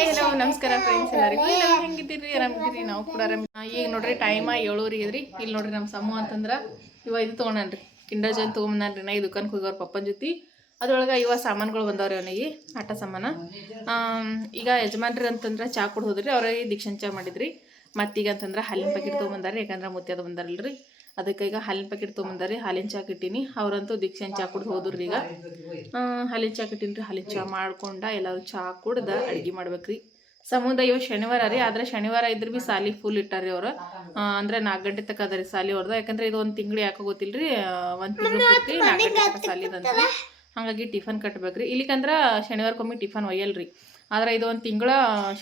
Hi hello ನಮಸ್ಕಾರ friends ಎಲ್ಲರಿಗೂ. ಎಲ್ಲರೂ ಹೆಂಗಿದ್ದೀರಿ? ಆರಾಮಿದ್ದೀರಿ? ನಾವು ಕೂಡ ಆರಾಮ ಈಗ ನೋಡ್ರಿ ಟೈಮ ಏಳೂರಿ ಇದ್ರಿ ಇಲ್ಲಿ ನೋಡ್ರಿ ನಮ್ಮ ಸಮೂಹ ಅಂತಂದ್ರೆ, ಇವ ಇದು ತೊಗೊಂಡನ್ರಿ. ಕಿಂಡರ್ ಜನ್ ತೊಗೊಂಬಂದ್ರಿ ನಾ ಈ ದುಕಾನ್ಗೆ ಹೋಗೋರು ಪಪ್ಪನ ಜೊತೆ. ಅದ್ರೊಳಗೆ ಇವ ಸಾಮಾನುಗಳು ಬಂದವ್ರಿ ಅವನಿಗೆ, ಆಟ ಸಾಮಾನ. ಈಗ ಯಜಮಾನ್ರಿ ಅಂತಂದ್ರೆ ಚಾ ಕೊಡ್ ಹೋದ್ರಿ. ಅವ್ರಿಗೆ ದೀಕ್ಷನ್ ಚಾ ಮಾಡಿದ್ರಿ. ಮತ್ತೀಗ ಅಂತಂದ್ರೆ ಹಾಲಿನ ಪ್ಯಾಕೆಟ್ ತೊಗೊಂಬಂದಾರಿ ಯಾಕಂದ್ರೆ ಮುತ್ಯದ ಬಂದಾರಲ್ರಿ. ಅದಕ್ಕೆ ಈಗ ಹಾಲಿನ ಪ್ಯಾಕೆಟ್ ತೊಗೊಂಬಂದಾರಿ. ಹಾಲಿನ ಚಾ ಇಟ್ಟೀನಿ ಅವರಂತೂ ದೀಕ್ಷನ್ ಚಾ ಕುಡ್ದು ಹೋದ್ರಿ ಈಗ. ಹಾಲಿನ ಚಾ ಕಿಟ್ಟಿನ್ರಿ ಹಾಲಿನ ಚಾ ಮಾಡ್ಕೊಂಡ ಎಲ್ಲರೂ ಚಾ ಕುಡ್ದ ಅಡ್ಗೆ ಮಾಡ್ಬೇಕ್ರಿ. ಸಮುದಾಯ ಇವ ಶನಿವಾರ ರೀ. ಆದ್ರೆ ಶನಿವಾರ ಇದ್ರೆ ಭೀ ಸಾಲಿ ಫುಲ್ ಇಟ್ಟಾರಿ ಅವ್ರು. ಅಂದ್ರೆ ನಾಲ್ಕು ಗಂಟೆ ತಕ ಅದ ರೀ ಸಾಲಿ ಅವ್ರದ್ದು ಯಾಕಂದ್ರೆ ಇದು ಒಂದು ತಿಂಗಳು ಯಾಕೋ ಗೊತ್ತಿಲ್ರಿ. ರೀ ಒಂದು ತಿಂಗಳು ಪೂರ್ತಿ ನಾಲ್ಕು ಗಂಟೆ ಸಾಲಿದಂತೆ ಸಾಲಿ ಇದಂತ್ರಿ. ಹಾಗಾಗಿ ಟಿಫನ್ ಕಟ್ಬೇಕ್ರಿ. ಇಲ್ಲಿಕಂದ್ರ ಶನಿವಾರಕ್ಕೊಮ್ಮೆ ಟಿಫನ್ ಒಯ್ಯಲ್ರಿ. ಆದ್ರೆ ಇದು ಒಂದು ತಿಂಗಳ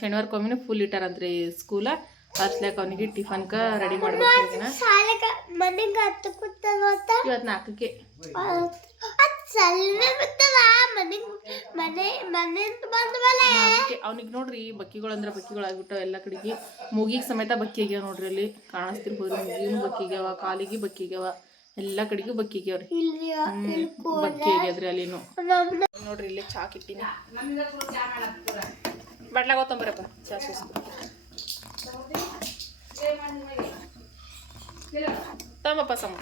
ಶನಿವಾರಕ್ಕೊಮ್ಮೆ ಫುಲ್ ಇಟ್ಟಾರಂತ್ರಿ ಸ್ಕೂಲ ಹಚ್ಲಾಕ ಅವನಿಗೆ ಟಿಫನ್ಕ ರೆಡಿ ಮಾಡ್ಬೇಕು ಮನೆಗೆ ಹತ್ತು ಇವತ್ತು ನಾಲ್ಕಕ್ಕೆ ಅವ್ನಿಗೆ ನೋಡ್ರಿ ಬಕ್ಕಿಗಳು ಅಂದ್ರೆ ಬಕ್ಕಿಗಳು ಆಗ್ಬಿಟ್ಟಾವ ಎಲ್ಲ ಕಡೆಗೆ. ಮೂಗಿಗೆ ಸಮೇತ ಬಕ್ಕಿ ಆಗ್ಯಾವ ನೋಡ್ರಿ ಅಲ್ಲಿ. ಕಾಣಿಸ್ತಿರ್ಬೋದು ಮೂಗಿಗೂ ಬಕ್ಕಿ ಆಗ್ಯಾವ ಕಾಲಿಗೆ ಬಕ್ಕಿ ಆಗ್ಯಾವ. ಎಲ್ಲ ಕಡೆಗೂ ಬಕ್ಕಿ ಆಗ್ಯಾವ್ರಿ. ಬಕ್ಕಿ ಆಗ್ಯಾದ್ರಿ ಅಲ್ಲಿನು. ನೋಡ್ರಿ ಇಲ್ಲಿ ಚಾಕ್ ಇಟ್ಟಿನಿ ಬಟ್ಲಾಗ ತೊಂಬರಪ್ಪ. ಚಾ ಸೂಸ್ ತಮ್ಮಪ್ಪ ಸಮ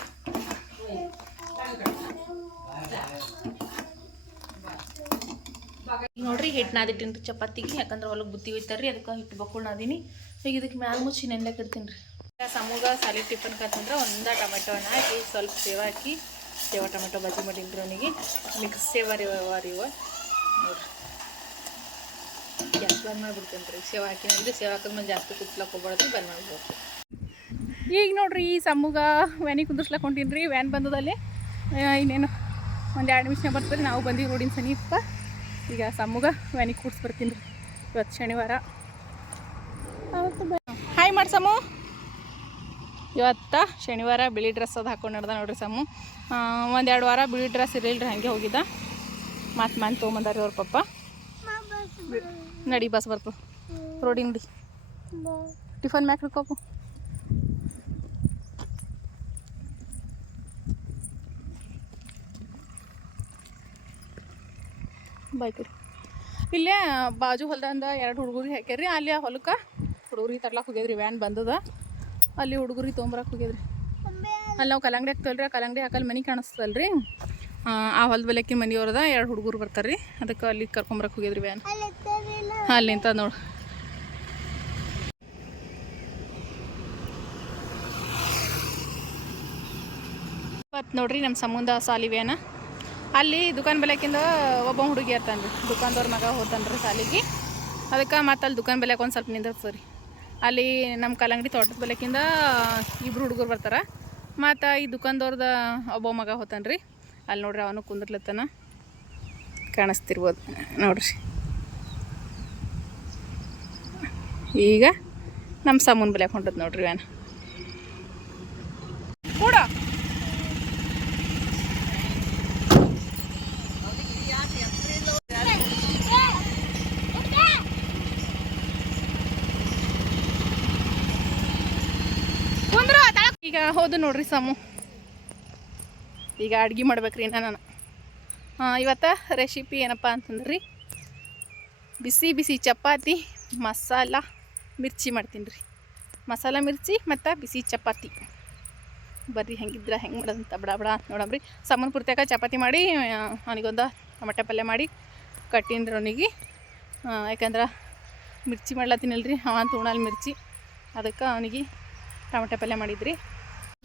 ನೋಡ್ರಿ ಹಿಟ್ಟು ರೀ ಚಪಾತಿಗೆ, ಯಾಕಂದ್ರೆ ಹೊಲಕ್ಕೆ ಬುತ್ತಿ ಒಯ್ತಾರ್ರಿ, ಅದಕ್ಕೆ ಹಿಟ್ಟು ಬಕ್ಕುಳ್ ನಾದೀನಿ. ಈಗ ಇದಕ್ಕೆ ಮ್ಯಾಲ ಮುಚ್ಚಿ ನೆನ್ಲಕ್ಕೆ ಇಡ್ತೀನಿ ರೀ. ಸಮೂಗ ಸಾಲಿ ಟಿಫನ್ ಕತ್ತಂದ್ರೆ ಒಂದ ಟೊಮೆಟೊ ಹಣ್ಣು ಹಾಕಿ, ಸ್ವಲ್ಪ ಸೇವ ಹಾಕಿ, ಸೇವ ಟೊಮೆಟೊ ಬಜ್ಜಿ ಮಾಡೀನಿ ಅವನಿಗೆ. ಮಿಕ್ಸ್ ಸೇವ ರೀ ಇವ. ನೋಡ್ರಿ. ಗ್ಯಾಸ್ ಬಂದ್ ಮಾಡ್ಬಿಡ್ತೇನೆ ಸೇವ ಹಾಕಿನಲ್ಲಿ ಸೇವ ಹಾಕಿದ್ಮೇಲೆ ಜಾಸ್ತಿ ಕುದ್ಸ್ಲಕ್ಕೆ ಹೋಗ್ಬಾರ್ದು, ಬಂದ್ ಮಾಡ್ಬೇಕು ಈಗ ನೋಡ್ರಿ ಈ ಸಮ್ಮುಗ ವ್ಯಾನಿಗೆ ಕುಂದಿರ್ಸ್ಲಕ್ಕೆ ಹೊಂಟೀನಿ ವ್ಯಾನ್ ಬಂದದಲ್ಲಿ ಇನ್ನೇನು ಒಂದು ಎರಡು ನಿಮಿಷ ಬರ್ತದೆ ನಾವು ಬಂದೀವಿ ರೋಡಿನ ಸಮೀಪ. ಈಗ ಸಮ್ಮುಗ ವ್ಯಾನಿಗೆ ಕೂಡ್ಸಿ ಬರ್ತೀನಿ ರೀ ಇವತ್ತು ಶನಿವಾರ. ಹಾಯ್ ಮಾಡಿ ಸಮ್ಮು ಇವತ್ತ ಶನಿವಾರ ಬಿಳಿ ಡ್ರೆಸ್ ಅದು ಹಾಕೊಂಡು ನಡ್ದ ನೋಡ್ರಿ ಸಮ್ಮು ಒಂದೆರಡು ವಾರ ಬಿಳಿ ಡ್ರೆಸ್ ಇರಲಿಲ್ಲ ರೀ ಹಾಗೆ ಹೋಗಿದ್ದ ಮತ್ತು ಮನೆ ತೊಗೊಂಬಂದಾರಿ ಅವ್ರ ಪಪ್ಪ. ನಡಿ, ಬಸ್ ಬರ್ತದೆ ನಡಿ. ಟಿಫನ್ ಮ್ಯಾಕ್ ಹಿಡ್ಕೋಪು ಬೈಕ್ ಇಲ್ಲೇ ಬಾಜು ಹೊಲ್ದಂದ ಎರಡು ಹುಡುಗರಿಗೆ ಹಾಕ್ಯಾರಿ ಅಲ್ಲಿ ಆ ಹೊಲಕ್ಕೆ ಹುಡುಗರಿಗೆ ತರ್ಲಾಕ್ ಹೋಗ್ಯದ್ರಿ, ವ್ಯಾನ್ ಬಂದದ. ಅಲ್ಲಿ ಹುಡುಗರಿಗೆ ತೊಂಬರಕ್ಕೆ ಹೋಗ್ಯದ್ರಿ. ಅಲ್ಲಿ ನಾವು ಕಲ್ಲಂಗಡಿ ಹಾಕ್ತಲ್ರಿ ಆ ಕಲ್ಲಂಗಡಿ ಹಾಕಲ್ಲಿ ಮನೆ ಕಾಣಿಸ್ತಲ್ರಿ ಆ, ಹೊಲದ ಬಲಕ್ಕಿ ಮನೆಯವ್ರದ ಎರಡು ಹುಡುಗರು ಬರ್ತಾರೆ ರೀ ಅದಕ್ಕೆ ಅಲ್ಲಿ ಕರ್ಕೊಂಬರಕ್ಕೆ ಹೋಗಿದ್ರಿ ವ್ಯಾನ್. ಅಲ್ಲಿ ನಿಂತ ನೋಡಿ. ಮತ್ತು ನೋಡ್ರಿ ನಮ್ಮ ಸಂಬಂಧ ವ್ಯಾನ. ಅಲ್ಲಿ ದುಕಾನ್ ಬೆಲೆಕಿಂದ ಒಬ್ಬ ಹುಡುಗಿ ಇರ್ತಾನೆ ರೀ ದುಕಾನ್ದವ್ರ ಮಗ ಹೋತಾನೆ ರೀ ಸಾಲಿಗೆ. ಅದಕ್ಕೆ ಮತ್ತೆ ಅಲ್ಲಿ ದುಕಾನ್ ಬೆಲೆಕ್ಕೆ ಒಂದು ಸ್ವಲ್ಪ ನಿಂದಿರ್ತದೆ ರೀ ಅಲ್ಲಿ ನಮ್ಮ ಕಲ್ಲಂಗಡಿ ತೋಟದ ಬೆಲೆಕಿಂದ ಇಬ್ರು ಹುಡುಗರು ಬರ್ತಾರೆ. ಮತ್ತು ಈ ದುಕಾನ್ದವ್ರದ ಒಬ್ಬ ಮಗ ಹೋತಾನೆ ರೀ ಅಲ್ಲಿ ನೋಡ್ರಿ ಅವನು ಕುಂದ್ರಲತ್ತನ ಕಾಣಿಸ್ತಿರ್ಬೋದು. ನೋಡ್ರಿ. ಈಗ ನಮ್ಮ ಸಾಮೂನ್ ಬಲಿ ಹೊಂಟದ್ ನೋಡ್ರಿ ವ್ಯಾನ್. ಕೂಡ. ಈಗ ಹೌದು ನೋಡ್ರಿ ಸಾಮು. ಈಗ ಅಡ್ಗೆ ಮಾಡ್ಬೇಕ್ರಿ ನಾನು. ಇವತ್ತು ರೆಸಿಪಿ ಏನಪ್ಪ ಅಂತಂದ್ರೆ? ಬಿಸಿ ಬಿಸಿ ಚಪಾತಿ, ಮಸಾಲ, ಮಿರ್ಚಿ ಮಾಡ್ತೀನಿ ರೀ ಮಸಾಲ, ಮಿರ್ಚಿ ಮತ್ತು ಬಿಸಿ ಚಪಾತಿ. ಬರ್ರಿ, ಹೆಂಗಿದ್ರೆ, ಹೆಂಗೆ ಮಾಡೋದಂತ ಬಡ ಬಡ ಅಂತ ನೋಡಮ್ರಿ. ಸಾಮಾನು ಪೂರ್ತಿಯಾಗ ಚಪಾತಿ ಮಾಡಿ ಅವನಿಗೊಂದು ಟೊಮೆಟೊ ಪಲ್ಯ ಮಾಡಿ ಕಟ್ಟಿನ್ರಿ ಅವನಿಗೆ. ಯಾಕಂದ್ರೆ ಮಿರ್ಚಿ ಮಾಡ್ಲತ್ತೀನಲ್ರಿ. ಅವ ತೂಣಲ್ಲಿ ಮಿರ್ಚಿ. ಅದಕ್ಕೆ ಅವನಿಗೆ ಟೊಮೆಟೊ ಪಲ್ಯ ಮಾಡಿದ್ರಿ.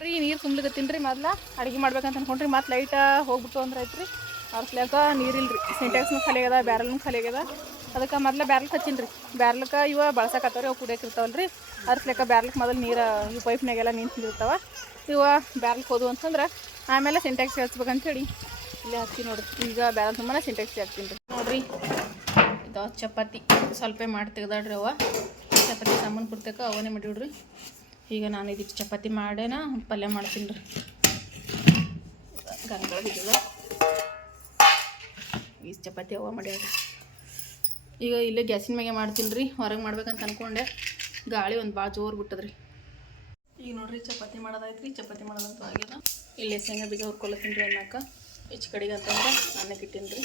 ರೀ, ನೀರು ತುಂಬ್ಲಿಕತ್ತೀನಿ ರೀ ಮೊದ್ಲ. ಅಡುಗೆ ಮಾಡ್ಬೇಕಂತ ಅನ್ಕೊಂಡ್ರಿ, ಮತ್ತೆ ಲೈಟ ಹೋಗ್ಬಿಟ್ಟು ಅಂದ್ರೆ ಆಯ್ತು ರೀ ಅವ್ರ ಸಿಂಟೆಕ್ಸ್ ನೀರಿಲ್ಲ ರೀ ಸಿಂಟ್ಯಾಕ್ಸ್ನು ಖಾಲಿ ಆಗ್ಯದ ಬ್ಯಾರಲ್ನು ಖಾಲಿ ಅದಕ್ಕೆ ಮೊದ್ಲು ಬ್ಯಾರಲ್ ಹಚ್ಚಿನಿ ರೀ ಬ್ಯಾರ್ಲಕ್ಕೆ ಇವ ಬಳಸಕತ್ತವ್ರಿ, ಅವು ಕುಡಿಯಕ್ಕೆ ಇರ್ತಾವಲ್ಲ ರೀ ಅದ್ರ ಬ್ಯಾರ್ಲಕ್ಕೆ ಮೊದಲು ನೀರು ಇವು ಪೈಪ್ನಾಗೆಲ್ಲ ನಿಂತಿರ್ತಾವ ಇವ ಬ್ಯಾರಲ್ಗೆ ಹೋದು ಅಂತಂದ್ರೆ ಆಮೇಲೆ ಸಿಂಟ್ಯಾಕ್ಸ್ ಹಚ್ಬೇಕಂತೇಳಿ ಇಲ್ಲೇ ಹಚ್ಚಿ ನೋಡ್ರಿ. ಈಗ ಬ್ಯಾರಲ್ ತುಂಬಾ ಸಿಂಟ್ಯಾಕ್ಸ್ ಹಾಕ್ತೀನಿ ರೀ ನೋಡ್ರಿ. ಇದು ಚಪಾತಿ. ಸ್ವಲ್ಪ ಮಾಡಿ ತೆಗ್ದಾಡ್ರಿ ಅವ. ಚಪಾತಿ ಸಾಮಾನು ಕೊಡ್ತಕ್ಕ ಅವನೇ ಮಾಡಿಬಿಡ್ರಿ ಈಗ ನಾನು ಇದಕ್ಕೆ ಚಪಾತಿ ಮಾಡೇನ ಪಲ್ಯ ಮಾಡ್ತೀನಿ ರೀ. ಗಂಗಳ ಈ ಚಪಾತಿ ಅವ ಮಾಡ್ಯಾರ ಈಗ ಇಲ್ಲೇ ಗ್ಯಾಸಿನ ಮ್ಯಾಗೆ ಮಾಡ್ತೀನಿ ರೀ, ಹೊರಗೆ ಮಾಡ್ಬೇಕಂತ ಅನ್ಕೊಂಡೆ. ಗಾಳಿ ಒಂದು ಭಾಳ ಜೋರು ಬಿಟ್ಟದ್ರಿ. ಈಗ ನೋಡ್ರಿ, ಚಪಾತಿ ಮಾಡೋದಾಯ್ತು ರೀ ಚಪಾತಿ ಮಾಡೋದಂತೂ ಆಗ್ಯದ. ಇಲ್ಲೇ ಶೇಂಗಾ ಬೀಜ ಹುರ್ಕೊಳ್ಳೋತೀನಿ ರೀ ಅನ್ನಕ್ಕೆ ಹೆಚ್ಚು ಕಡೆಗೆ ಅಂತಂದ್ರೆ ಅನ್ನಕ್ಕೆ ಇಟ್ಟೀನಿ ರೀ.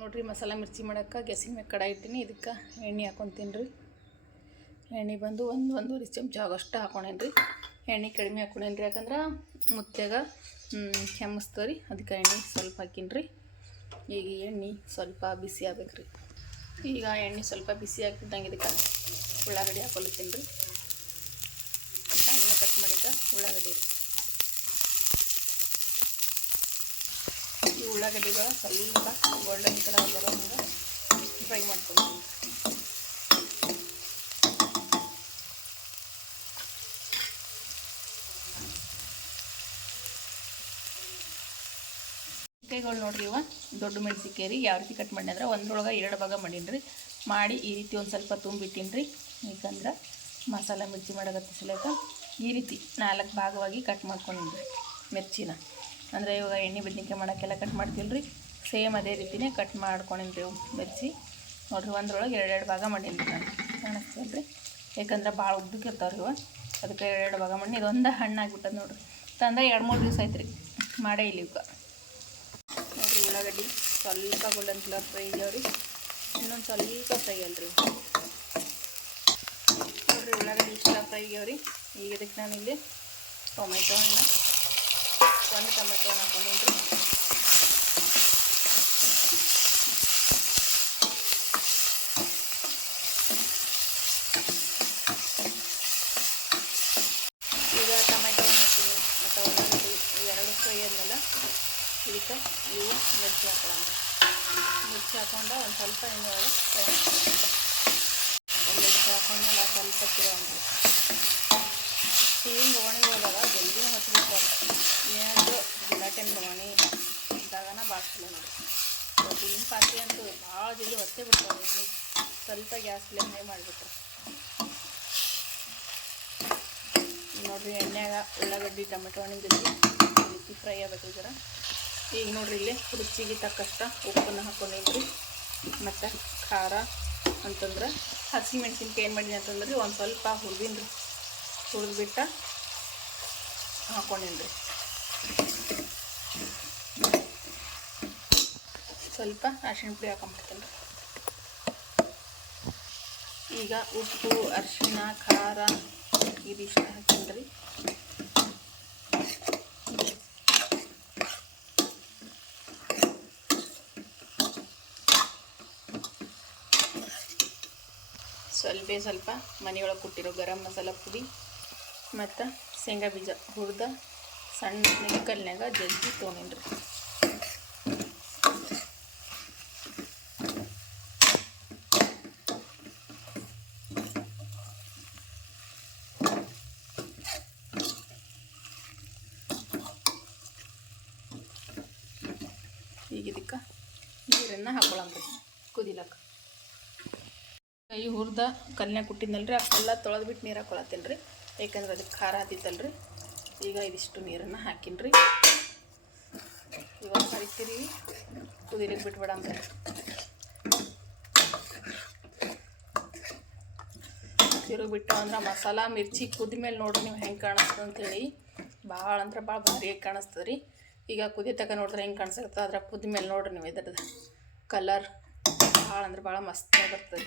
ನೋಡ್ರಿ, ಮಸಾಲ ಮಿರ್ಚಿ ಮಾಡೋಕ್ಕೆ, ಗ್ಯಾಸಿನ ಮ್ಯಾಗೆ ಕಡಾಯಿ ಇಟ್ಟೀನಿ, ಇದಕ್ಕೆ ಎಣ್ಣೆ ಹಾಕೊತೀನಿ ರೀ. ಎಣ್ಣೆ ಬಂದು ಒಂದು ಒಂದೂವರೆ ಚಮಚ ಆಗೋಷ್ಟು ಹಾಕೊಂಡೇನಿ ರೀ. ಎಣ್ಣೆ ಕಡಿಮೆ ಹಾಕೊಂಡೇನಿ ರೀ, ಯಾಕಂದ್ರೆ ಮುತ್ತೆಗ ಕೆಮ್ಮಿಸ್ತವೆ ರೀ ಅದಕ್ಕೆ ಎಣ್ಣೆ ಸ್ವಲ್ಪ ಹಾಕೀನಿ ರೀ. ಈಗ ಎಣ್ಣೆ ಸ್ವಲ್ಪ ಬಿಸಿ ಆಗ್ಬೇಕು ರೀ. ಈಗ ಎಣ್ಣೆ ಸ್ವಲ್ಪ ಬಿಸಿ ಆಗ್ತಿದ್ದಂಗೆ ಇದಕ್ಕೆ ಉಳ್ಳಾಗಡ್ಡಿ ಹಾಕೊಳ್ತೀನಿ ರೀ. ಸಣ್ಣ ಕಟ್ ಮಾಡಿದ್ದ ಉಳ್ಳಾಗಡ್ಡಿ ರೀ. ಈ ಉಳ್ಳಾಗಡ್ಡಿಗಳು ಸ್ವಲ್ಪ ಗೋಲ್ಡನ್ ಕಲರ್ ಬರೋ ಹಂಗೆ ಫ್ರೈ ಮಾಡ್ಕೊತೀನಿ ಮೆಣಸಿನ್ಕಾಯಿಗಳು ನೋಡ್ರಿ ಇವ. ದೊಡ್ಡ ಮೆಣಸಿನ್ಕಾಯಿ ರೀ. ಯಾವ ರೀತಿ ಕಟ್ ಮಾಡಿ ಅಂದ್ರೆ ಒಂದ್ರೊಳಗೆ ಎರಡು ಭಾಗ ಮಾಡೀನಿ ರೀ ಮಾಡಿ ಈ ರೀತಿ ಒಂದು ಸ್ವಲ್ಪ ತುಂಬಿಟ್ಟೀನಿ ರೀ ಯಾಕಂದ್ರೆ ಮಸಾಲೆ ಮಿರ್ಚಿ ಮಾಡೋಕತ್ತಿ ಸಲಕ ಈ ರೀತಿ ನಾಲ್ಕು ಭಾಗವಾಗಿ ಕಟ್ ಮಾಡ್ಕೊಂಡಿದ್ರಿ ರೀ ಮಿರ್ಚಿನ. ಅಂದರೆ ಇವಾಗ ಎಣ್ಣೆ ಬದ್ನಿಕಾಯಿ ಮಾಡೋಕ್ಕೆಲ್ಲ ಕಟ್ ಮಾಡ್ತೀವಿ ರೀ ಸೇಮ್ ಅದೇ ರೀತಿನೇ ಕಟ್ ಮಾಡ್ಕೊಂಡಿನಿ ರೀ ಮಿರ್ಚಿ. ನೋಡ್ರಿ ಒಂದ್ರೊಳಗೆ ಎರಡೆರಡು ಭಾಗ ಮಾಡೀನಿ ರೀ ನಾನು. ಕಾಣಿಸ್ತೀನಿ ರೀ ಯಾಕಂದ್ರೆ ಭಾಳ ಇರ್ತಾವ್ರಿ ಇವ. ಅದಕ್ಕೆ ಎರಡೆರಡು ಭಾಗ ಮಾಡಿ ಇದೊಂದು ಹಣ್ಣು ಆಗ್ಬಿಟ್ಟದ ನೋಡ್ರಿ. ತಂದ್ರೆ ಎರಡು ಮೂರು ದಿವಸ ಆಯ್ತು ರೀ ಮಾಡೇ ಇಲ್ಲಿ ನೋಡ್ರಿ ಉಳ್ಳಾಗಡ್ಡಿ ಸ್ವಲ್ಪ ಗೋಲ್ಡನ್ ಕಲರ್ ಫ್ರೈ ಇದಾವ್ರಿ ಇನ್ನೊಂದು ಸ್ವಲ್ಪ ಫ್ರೈ ಅಲ್ರಿ. ನೋಡ್ರಿ ಉಳ್ಳಾಗಡ್ಡಿ ಇಷ್ಟ ಫ್ರೈ ಇದಾವ್ರಿ ಈಗ ಇದಕ್ಕೆ ನಾನು ಇಲ್ಲಿ ಟೊಮೆಟೊ ಹಣ್ಣು ಒಂದು ಟೊಮೆಟೊ ಹಣ್ಣು ಈಗ ಟೊಮೆಟೊ ಹಣ್ಣು ಹಾಕ್ತೀನಿ ಮತ್ತು ಉಳ್ಳಾಗಡ್ಡಿ ಇವೆರಡು ಫ್ರೈ ಆದ್ಮೇಲೆ ಇದಕ್ಕೆ ಇವು ಮಿರ್ಚಿ ಹಾಕೊಳ್ಳೋಣ ಮಿರ್ಚಿ ಹಾಕೊಂಡು ಒಂದು ಸ್ವಲ್ಪ ಎಣ್ಣೆ ಮಿರ್ಚಿ ಹಾಕೊಂಡ್ಮೇಲೆ ಸ್ವಲ್ಪ ಹಿಂಗೆ ಒಣಗಿ ಹೋದಾಗ ಜಲ್ದಿ ಹೊತ್ಬಿಡ್ತಾರೆ. ಏನಾದರೂ ಗುಲಾಟಿನ ಒಣಿ ಇದ್ದಾಗನ ಭಾಳ ಚಲೋ ನೋಡಿ ಹಿಂಗೆ ಪಾತ್ರೆ ಅಂತೂ ಭಾಳ ಜಲ್ದಿ ಹೊತ್ತೆ ಎಣ್ಣೆ ಸ್ವಲ್ಪ ಗ್ಯಾಸ್ ಫ್ಲೇಮ್ ಮಾಡಿಬಿಟ್ರೆ. ನೋಡ್ರಿ ಎಣ್ಣೆಗ ಉಳ್ಳಾಗಡ್ಡಿ, ಟೊಮೆಟೊ ಹಣ್ಣಿನ ಜೊತೆ ರೀತಿ ಫ್ರೈ ಆಗ್ಬೇಕು ಈಗ ನೋಡ್ರಿ, ಇಲ್ಲಿ ರುಚಿಗೆ ತಕ್ಕಷ್ಟ ಉಪ್ಪನ್ನು ಹಾಕೊಂಡಿದ್ರಿ. ಮತ್ತು ಖಾರ ಅಂತಂದ್ರೆ ಹಸಿ ಮೆಣಸಿನ್ಕಾಯಿ ಏನು ಮಾಡಿದೆ ಅಂತಂದ್ರೆ ಒಂದು ಸ್ವಲ್ಪ ಹುರಿದಿನ ರೀ ಹುರಿದ್ಬಿಟ್ಟು ಹಾಕೊಂಡಿನಿ ರೀ ಸ್ವಲ್ಪ ಅರಿಶಿಣ ಪುಡಿ ಹಾಕೊಂಡ್ಬಿಡ್ತೀನಿ ರೀ ಈಗ ಉಪ್ಪು, ಅರಿಶಿಣ, ಖಾರ ಇದಿಷ್ಟು ಹಾಕೀನಿ ರೀ ಸ್ವಲ್ಪ ಸ್ವಲ್ಪ ಮನೆಯೊಳಗೆ ಕೊಟ್ಟಿರೋ ಗರಂ ಮಸಾಲ ಪುಡಿ ಮತ್ತು ಶೇಂಗಾ ಬೀಜ ಹುರಿದ ಸಣ್ಣ ಕಲ್ನಾಗ ಜಜ್ಜಿ ತೊಗೊಂಡ್ರಿ ಈಗ ಇದಕ್ಕೆ ನೀರನ್ನು ಹಾಕೊಳ್ಳಂಬ್ರಿ ಕುದಿಲಕ್ಕ. ಕೈ ಹುರ್ದ ಕಲ್ನ್ಯಾಗ ಕುಟ್ಟಿದ್ನಲ್ರಿ, ಆ ಕಲ್ಲ ತೊಳೆದ್ಬಿಟ್ಟು ನೀರು ಹಾಕೊಳತ್ತೀನಿ ರೀ ಯಾಕಂದ್ರೆ ಅದಕ್ಕೆ ಖಾರ ಹತ್ತಿತ್ತಲ್ರಿ ಈಗ ಇದಿಷ್ಟು ನೀರನ್ನು ಹಾಕಿನ್ರಿ. ಇವಾಗ ಕರಿತೀರಿ ಕುದಿಲಿಕ್ಕೆ ತಿರುಗಿ ಬಿಟ್ಟು ಅಂದ್ರೆ ಮಸಾಲ, ಮಿರ್ಚಿ, ಕುದ್ಮೇಲೆ ನೋಡ್ರಿ ನೀವು ಹೆಂಗೆ ಕಾಣಿಸ್ತದೆ ಅಂತೇಳಿ. ಭಾಳ ಅಂದ್ರೆ ಭಾಳ ಭಾರಿಯಾಗಿ ಕಾಣಿಸ್ತದೆ ರೀ ಈಗ ಕುದಿ ತಕ ನೋಡಿದ್ರೆ ಹೆಂಗೆ ಕಾಣಿಸುತ್ತೆ ಅದ್ರ ಕುದ್ಮೇಲೆ ನೋಡ್ರಿ ನೀವು ಇದ್ರದ್ದು ಕಲರ್ ಭಾಳ ಅಂದ್ರೆ ಭಾಳ ಮಸ್ತಾಗಿ ಬರ್ತದೆ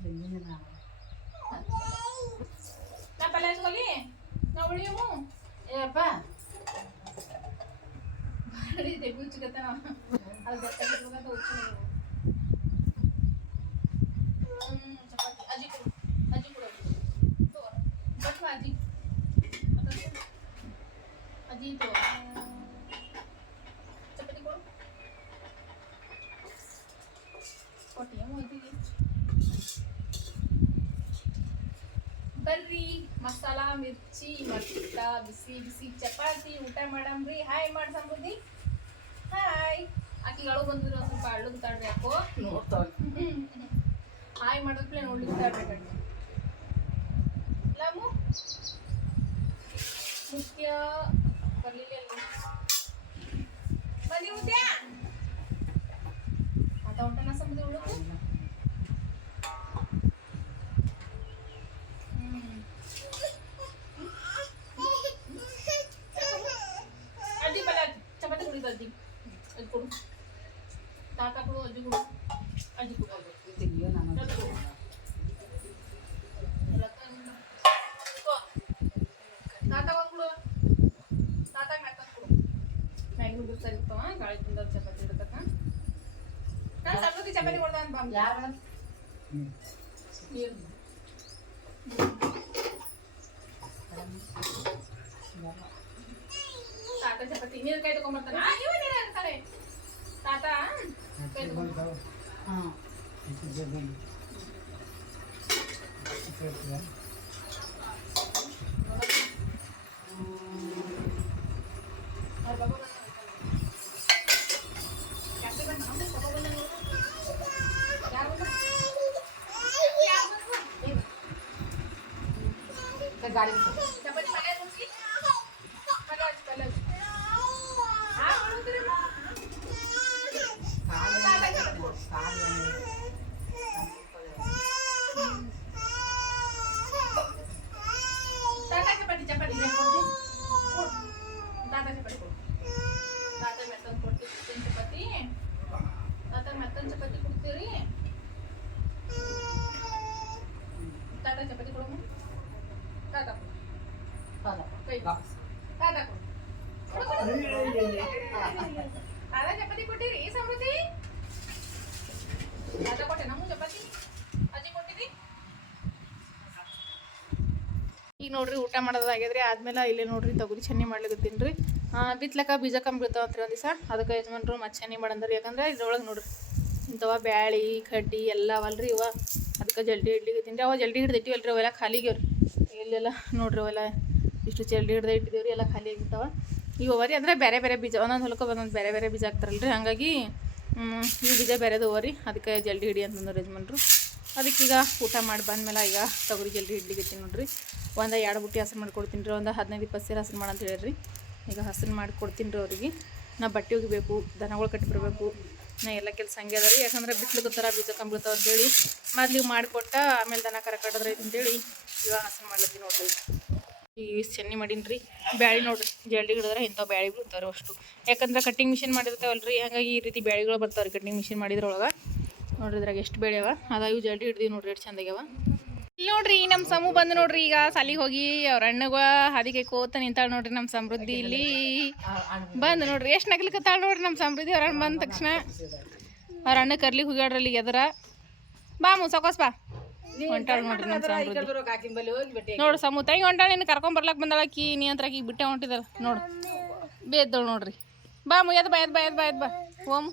ನಾ ಪಲ್ಯ ಹಚ್ಕೊಲಿ ನಾ ಉಳಿಯವು ಏಪ್ಪ ಭಾರಿ ದೆಬ್ಬು ಹುಚ್ಚುಗತ್ತ ಅದು ಗೊತ್ತಾಗಿರ್ಬೇಕಂತ ಹುಚ್ಚು ಹ್ಞೂ ಚಪಾತಿ. ಅಜ್ಜಿ ಕೊಡು. ಅಜ್ಜಿ ಕೊಡು ಬಟ್ ಅಜ್ಜಿ ಮತ್ತೊಂದು ಅಜ್ಜಿ. ತೋ ಚಪಾತಿ ಕೊಡು. ಕೊಟ್ಟಿಯ ಮೊದಲಿಗೆ ಬರ್ರಿ ಮಸಾಲ ಮಿರ್ಚಿ ಮತ್ತ ಬಿಸಿ ಬಿಸಿ ಚಪಾತಿ ಊಟ ಮಾಡಮ್ರಿ. ಹಾಯ್ ಮಾಡಿ ಸಮೃದ್ಧಿ. ಹಾಯ್ ಆಕಿಗಳು ಬಂದಿದ್ರು ಒಂದ್ ಸ್ವಲ್ಪ ಅಳ್ಳದು ತಾಡ್ರಿ ಯಾಕೋ ನೋಡ್ತಾವೆ ಹಾಯ್ ಮಾಡೋದ್ಲೆ ನೋಡ್ಲಿಕ್ಕೆ ತಾಡ್ರಿ ಲಾಮು. ಮುಖ್ಯ ಬರ್ಲಿಲ್ಲ ಅಲ್ಲಿ. ಬನ್ನಿ ಮುದ್ಯ ಆತ ಹೊಟ್ಟೆನ ಸಮುದ್ರ ಉಳುಕು ಅಜ್ಜಿ ಬಲ ಚಪಾತಿ ಕುಡಿದು ಅಜ್ಜಿ ಅಜ್ಜಿ ಕೊಡು ತಾತ ಕೊಡು ಅಜ್ಜಿ ಕೊಡು ಅಜ್ಜಿ ಕೊಡು ತಿಂಡಿಯೋ ನಾನು ಅಜ್ಜಿ ಕೊಡು ಎಲ್ಲ ತಂದು. ಇಸ್ಕೋ. ತಾತ ಒಂದು ಕೊಡು ತಾತ ಮ್ಯಾಕ್ ಕೊಡು ಮ್ಯಾಗಿನ ಬಿಡ್ತಾ ಇರ್ತಾವ ಗಾಳಿ ತುಂಬ ಚಪಾತಿ ಇಡ್ತಕ್ಕ ನಾನು ಸಬ್ಬತ್ತಿ ಚಪಾತಿ ಕೊಡ್ದ ಅಂತ ಬಂದ ಯಾರು ನೀರು ತಾತ ಚಪಾತಿ ನೀರು ಕೈ ತಗೊಂಬರ್ತಾನೆ ಆ, ಇವ ನೀರು ಇರ್ತಾನೆ ತಾತ ಕೈ ತಗೊಂಬರ್ತಾನೆ ಹಾಂ ಅವ್ರ ಬಾಬಾ ಬಂದ ಯಾಕೆ ಬಂದ ನಮ್ಮ ಬಾಬಾ ಬಂದ ನೋಡು. ಯಾರು ಬಂದ? ಯಾರು ಬಂದ? ಏ, ಗಾಡಿ ಚಪಾತಿ ಪಲ್ಯ ಮುಗ್ಸಿ? ಪಲ್ಯ ಹಚ್ಚು, ಪಲ್ಯ ಹಚ್ಚು. ಆ, ಬರುತ್ತೀರಮ್ಮ? ತಾತ ಚಪಾತಿ ಕೊಡು. ತಾತ ಚಪಾತಿ ಚಪಾತಿ ಇದೆ ಕೊಡ್ತಿ? ಕೊಡು. ತಾತ ಚಪಾತಿ ಕೊಡು. ತಾತ ಮೆತ್ತನ್ ಕೊಡ್ತೀವಿ ಚಿಕನ್ ಚಪಾತಿ ತಾತ ಮೆತ್ತನ್ ಚಪಾತಿ ಕೊಡ್ತೀರಿ ಚಪಾತಿ ಕೊಟ್ಟಿರಿ ಸಮೃದ್ಧಿ ಕೊಟ್ಟೆ ನಮ್ಮ ಚಪಾತಿ ಈಗ ನೋಡ್ರಿ ಊಟ ಮಾಡೋದಾಗ್ಯದ್ರಿ ಆದ್ಮೇಲೆ ಇಲ್ಲೇ ನೋಡ್ರಿ ತೊಗರಿ ಚನ್ನಿ ಮಾಡ್ಲಿಕ್ಕೆ ರೀ. ಬಿತ್ಲಕ್ಕ ಬೀಜ ಕಮ್ಮಿ ಬೀಳ್ತಾವಂತ್ರಿ ಒಂದು ದಿವಸ. ಅದಕ್ಕೆ ಯಜಮಾನ್ರು ಮತ್ತೆ ಚೆನ್ನಿ ಮಾಡಂದ್ರಿ. ಯಾಕಂದ್ರೆ ಇದ್ರೊಳಗೆ ನೋಡ್ರಿ ಇಂಥವ ಬ್ಯಾಳಿ, ಕಡ್ಡಿ ಎಲ್ಲ ಅವಲ್ರಿ ಇವ. ಅದಕ್ಕೆ ಜಲ್ದಿ ಇಡ್ಲಿಕ್ಕೆ ಅವ ಜಲ್ದಿ ರೀ ಅವೆಲ್ಲ ಖಾಲಿಗ್ಯಾವ್ರಿ. ಇಲ್ಲೆಲ್ಲ ನೋಡ್ರಿ ಅವೆಲ್ಲ ಇಷ್ಟು ಜಲ್ದಿ ಹಿಡ್ದು ಇಟ್ಟಿದೇವ್ರಿ, ಎಲ್ಲ ಖಾಲಿ ಆಗಿರ್ತಾವ ಈಗ ಅವರಿ ಅಂದ್ರೆ ಬೇರೆ ಬೇರೆ ಬೀಜ, ಒಂದೊಂದು ಹೊಲಕ್ಕೆ ಒಂದೊಂದು ಬೇರೆ ಬೇರೆ ಬೀಜ ಹಾಕ್ತಾರಲ್ರಿ. ರೀ ಹಾಗಾಗಿ ಈ ಬೀಜ ಬೇರೆದು ಅವರಿ ಅದಕ್ಕೆ ಜಲ್ದಿ ಹಿಡಿ ಅಂತಂದ್ರೆ ಯಜಮಾನ್ರು. ಅದಕ್ಕೀಗ ಊಟ ಮಾಡಿ ಬಂದ್ಮೇಲೆ ಈಗ ತೊಗರಿ ಜಲ್ದಿ ಇಡ್ಲಿಕತ್ತೀನಿ ನೋಡ್ರಿ. ಒಂದು ಎರಡು ಬುಟ್ಟಿ ಹಸರು ಮಾಡ್ಕೊಡ್ತೀನಿ ರೀ, ಒಂದು ಹದಿನೈದು ಇಪ್ಪತ್ತು ಸೇರು ಹಸರು ಮಾಡಂತ ಹೇಳಿರಿ. ಈಗ ಹಸರು ಮಾಡಿ ಕೊಡ್ತೀನಿ ರೀ ಅವರಿಗೆ. ನಾ ಬಟ್ಟೆ ಒಗಿಬೇಕು, ದನಗಳು ಕಟ್ಟಿ ಬರಬೇಕು ನಾ ಎಲ್ಲ ಕೆಲಸ ಹಂಗೆ ಅದ ರೀ. ಯಾಕಂದ್ರೆ ಬಿಟ್ಲಿಗತ್ತಾರ ಬೀಜ ಕಂಬಿಡ್ತಾವ ಅಂತೇಳಿ. ಮೊದ್ಲಿಗೆ ಮಾಡಿಕೊಟ್ಟ ಆಮೇಲೆ ದನ ಕರ ಅಂತ ಅಂತೇಳಿ ಇವಾಗ ಹಸನ್ ಮಾಡ್ಲತ್ತಿ ನೋಡ್ರಿ. ಈ ಚೆನ್ನಿ ಮಾಡೀನಿ ರೀ. ಬ್ಯಾಳಿ ನೋಡ್ರಿ. ಜಲ್ದಿ ಹಿಡಿದ್ರೆ ಇಂಥವು ಬ್ಯಾಳಿ ಬಿಡ್ತಾವೆ ಅಷ್ಟು. ಯಾಕಂದ್ರೆ ಕಟ್ಟಿಂಗ್ ಮಿಷಿನ್ ಮಾಡಿರ್ತಾವಲ್ರಿ ಹಾಗಾಗಿ ಈ ರೀತಿ ಬ್ಯಾಳಿಗಳು ಬರ್ತಾವ್ರಿ ಕಟ್ಟಿಂಗ್ ಮಿಷಿನ್ ಮಾಡಿದ್ರೊಳಗೆ. ನೋಡ್ರಿ ಇದ್ರಾಗ ಎಷ್ಟು ಬೇಳೆ ಅವ. ಅದ ಇವು ಜಲ್ದಿ ಹಿಡ್ದೀವಿ ನೋಡ್ರಿ ಎಷ್ಟು ಚಂದಾಗ್ಯಾವ. ಇಲ್ಲಿ ನೋಡ್ರಿ ನಮ್ಮ ಸಮೂ ಬಂದು ನೋಡ್ರಿ, ಈಗ ಸಾಲಿಗೆ ಹೋಗಿ ಅವ್ರ ಅಣ್ಣಗ ಹಾದಿಗೆ ಕೋತ ನಿಂತಾಳ ನೋಡ್ರಿ ನಮ್ಮ ಸಮೃದ್ಧಿ ಇಲ್ಲಿ. ಬಂದು ನೋಡ್ರಿ, ಎಷ್ಟು ನಗ್ಲಿಕತ್ತಾಳ ನೋಡ್ರಿ ನಮ್ಮ ಸಮೃದ್ಧಿ ಅವ್ರ ಅಣ್ಣ ಬಂದ ತಕ್ಷಣ. ಅವ್ರ ಅಣ್ಣ ಕರ್ಲಿಗೆ ಹೋಗ್ಯಾಡ್ರಲ್ಲಿ ಎದರ. ಬಾ ಮು ಸಕೋಸ್ ಬಾ. ಹೊಂಟಾಳ ನೋಡ್ರಿ ನಮ್ಮ ಸಮೃದ್ಧಿ. ನೋಡ್ರಿ ಸಮು, ತಂಗಿ ಹೊಂಟಾಳ ನಿನ್ನ ಕರ್ಕೊಂಡ್ ಬರ್ಲಕ್ ಬಂದಾಳ ಕಿ ನೀ ಅಂತ ಈಗ ಬಿಟ್ಟೆ ಹೊಂಟಿದಾರ ನೋಡು, ಬೇದ್ದಳು ನೋಡ್ರಿ. ಬಾ ಮು, ಎದ್ ಬಾ ಎದ್ ಬಾ ಎದ್ ಬಾ ಎದ್ ಬಾ. ಓಮ್